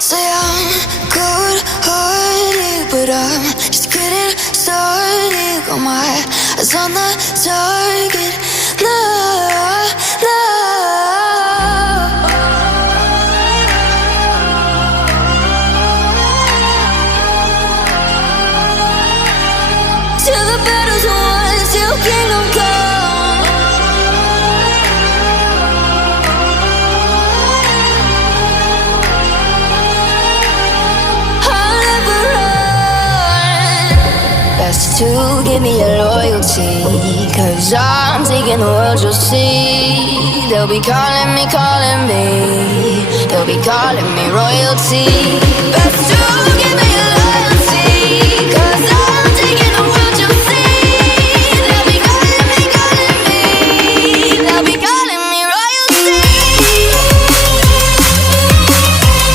Say I'm good-hearted, but I'm just getting started. Got my eyes on the target. Love, love. Till the battle's won, till kingdom come. Best to give me your loyalty, 'cause I'm taking the world, you'll see. They'll be calling me, they'll be calling me royalty. Best to